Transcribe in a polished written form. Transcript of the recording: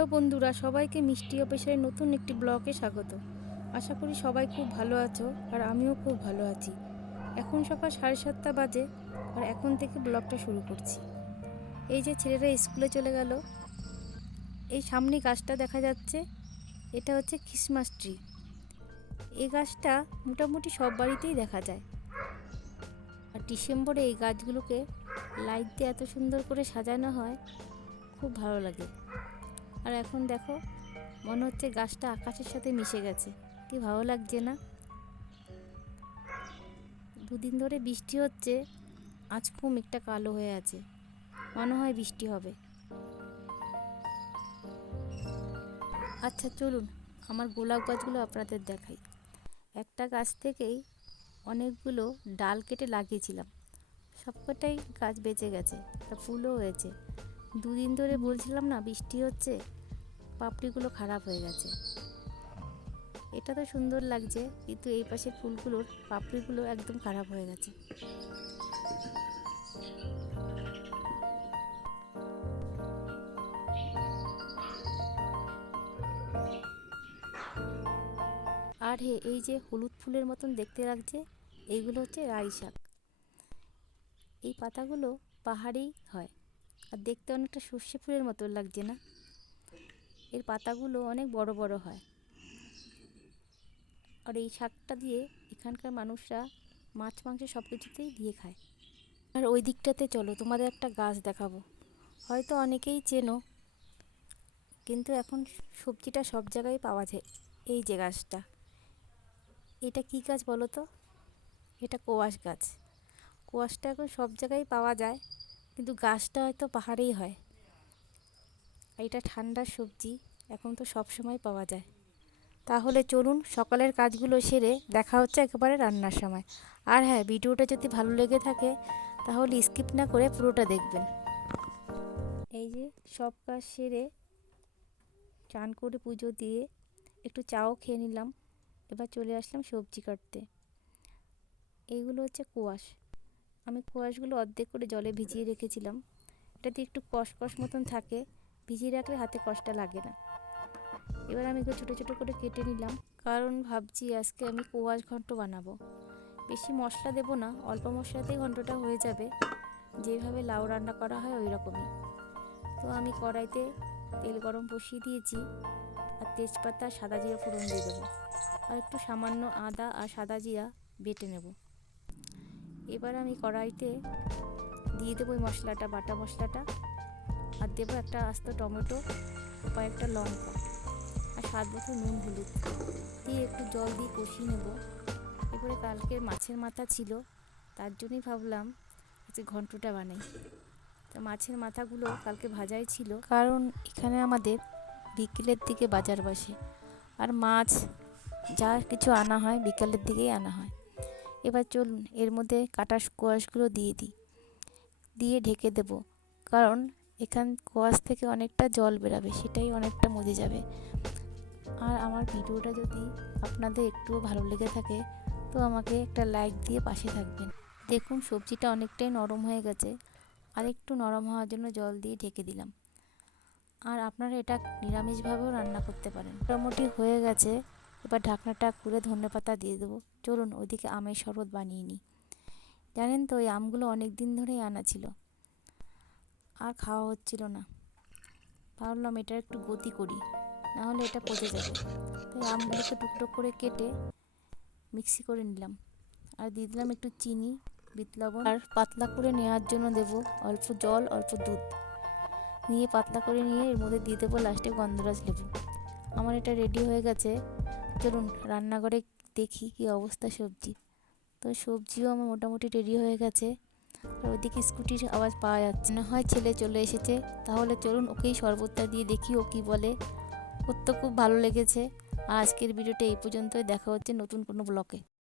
Hello বন্ধুরা, সবাইকে মিষ্টি অফিসের নতুন একটি ব্লগে স্বাগত। আশা করি সবাই খুব ভালো আছো, আর আমিও খুব ভালো আছি। এখন সকাল 7:30 বাজে, আর এখন থেকে ব্লগটা শুরু করছি। এই যে ছেলেরা স্কুলে চলে গেল, এই সামনে গাছটা দেখা যাচ্ছে, এটা হচ্ছে ক্রিসমাস ট্রি। এই গাছটা মোটামুটি সব বাড়িতেই দেখা যায়। আর ডিসেম্বরে এই গাছগুলোকে লাইট দিয়ে এত সুন্দর করে সাজানো হয়, খুব ভালো লাগে। আর এখন দেখো, মনে হচ্ছে গাছটা আকাশের সাথে মিশে গেছে। কি ভালো লাগছে না? দুদিন ধরে বৃষ্টি হচ্ছে, আজ খুব মেঘটা কালো হয়ে আছে, মনে হয় বৃষ্টি হবে। আচ্ছা চলুন, আমার গোলাপ গাছগুলো আপনাদের দেখাই। একটা গাছ থেকেই অনেকগুলো ডাল কেটে লাগিয়েছিলাম, সবকটাই গাছ বেঁচে গেছে, আর ফুলও হয়েছে। দুদিন ধরে বলছিলাম না বৃষ্টি হচ্ছে, পাপড়িগুলো খারাপ হয়ে গেছে। এটা তো সুন্দর লাগছে, কিন্তু এই পাশের ফুলগুলোর পাপড়িগুলো একদম খারাপ হয়ে গেছে। আর এই যে হলুদ ফুলের মতন দেখতে লাগছে, এইগুলো হচ্ছে রাই শাক। এই পাতাগুলো পাহাড়েই হয়, আর দেখতে অনেকটা সর্ষে ফুলের মতো লাগছে না? এর পাতাগুলো অনেক বড় বড় হয়, আর এই শাকটা দিয়ে এখানকার মানুষরা মাছ মাংস সব কিছুতেই দিয়ে খায়। আর ওই দিকটাতে চলো, তোমাদের একটা গাছ দেখাবো, হয়তো অনেকেই চেনো, কিন্তু এখন সবজিটা সব জায়গায় পাওয়া যায়। এই যে গাছটা, এটা কি গাছ বলো তো? এটা কোয়াশ গাছ। কোয়াশটা এখন সব জায়গায় পাওয়া যায়, কিন্তু গাছটা হয়তো পাহাড়েই হয়। এটা ঠান্ডার সবজি, এখন তো সব সময় পাওয়া যায়। তাহলে চলুন, সকালের কাজগুলো সেরে দেখা হচ্ছে একেবারে রান্নার সময়। আর হ্যাঁ, ভিডিওটা যদি ভালো লেগে থাকে তাহলে স্কিপ না করে পুরোটা দেখবেন। এই যে সব কাজ সেরে চান করে পুজো দিয়ে একটু চাও খেয়ে নিলাম, এবার চলে আসলাম সবজি কাটতে। এইগুলো হচ্ছে কোয়াশ। আমি কোয়াশগুলো অর্ধেক করে জলে ভিজিয়ে রেখেছিলাম। এটাতে একটু কষ মতন থাকে, ভিজিয়ে রাখলে হাতে কষ্টটা লাগে না। এবার আমি এগুলো ছোটো ছোটো করে কেটে নিলাম, কারণ ভাবছি আজকে আমি কোয়াশ ঘন্ট বানাবো। বেশি মশলা দেবো না, অল্প মশলাতেই ঘন্টটা হয়ে যাবে, যেভাবে লাউ রান্না করা হয় ওই রকমই। তো আমি কড়াইতে তেল গরম বসিয়ে দিয়েছি, আর তেজপাতা সাদা জিরা ফোড়ন দিয়ে দেবো, আর একটু সামান্য আদা আর সাদা জিরা বেটে নেব। এবার আমি কড়াইতে দিয়ে দেবো ওই মশলাটা, বাটা মশলাটা, আর দেবো একটা আস্ত টমেটো, কয়েকটা লঙ্কা, আর স্বাদ মতো নুন হলুদ দিয়ে একটু জল দিয়ে কষিয়ে নেব। এবারে কালকের মাছের মাথা ছিল, তার জন্যই ভাবলাম আজকে ঘন্টটা বানাই। তো মাছের মাথাগুলো কালকে ভাজাই ছিল, কারণ এখানে আমাদের বিকেলের দিকে বাজার বসে, আর মাছ যা কিছু আনা হয় বিকেলের দিকেই আনা হয়। এবার চলুন এর মধ্যে কাটা কোয়াশগুলো দিয়ে দিই, দিয়ে ঢেকে দেব, কারণ এখান কোয়াশ থেকে অনেকটা জল বেরাবে, সেটাই অনেকটা মজে যাবে। আর আমার ভিডিওটা যদি আপনাদের একটুও ভালো লেগে থাকে তো আমাকে একটা লাইক দিয়ে পাশে থাকবেন। দেখুন সবজিটা অনেকটাই নরম হয়ে গেছে, আর একটু নরম হওয়ার জন্য জল দিয়ে ঢেকে দিলাম। আর আপনারা এটা নিরামিষভাবেও রান্না করতে পারেন। মোটামুটি হয়ে গেছে, এবার ঢাকনাটা খুলে ধনেপাতা দিয়ে দেবো। চলুন ওইদিকে আমের শরবত বানিয়ে নিই। জানেন তো, এই আমগুলো অনেক দিন ধরেই আনা ছিল, আর খাওয়া হচ্ছিল না। ভাবলাম এটা একটু গতি করি, নাহলে এটা পচে যাবে। তাই আমগুলোকে টুকরো করে কেটে মিক্সি করে নিলাম, আর দিয়ে দিলাম একটু চিনি, বিট লবণ, আর পাতলা করে নেওয়ার জন্য দেব অল্প জল, অল্প দুধ নিয়ে পাতলা করে নিয়ে এর মধ্যে দিয়ে দেবো লাস্টে গন্ধরাজ লেবু। আমার এটা রেডি হয়ে গেছে। চলুন রান্নাঘরে দেখি কি অবস্থা সবজি। তো সবজিও আমার মোটামুটি রেডি হয়ে গেছে, আর ওইদিকে স্কুটির আওয়াজ পাওয়া যাচ্ছে, না হয় ছেলে চলে এসেছে। তাহলে চলুন ওকেই শরবতটা দিয়ে দেখি ও কী বলে। ওর তো খুব ভালো লেগেছে। আর আজকের ভিডিওটা এই পর্যন্তই, দেখা হচ্ছে নতুন কোনো ব্লগে।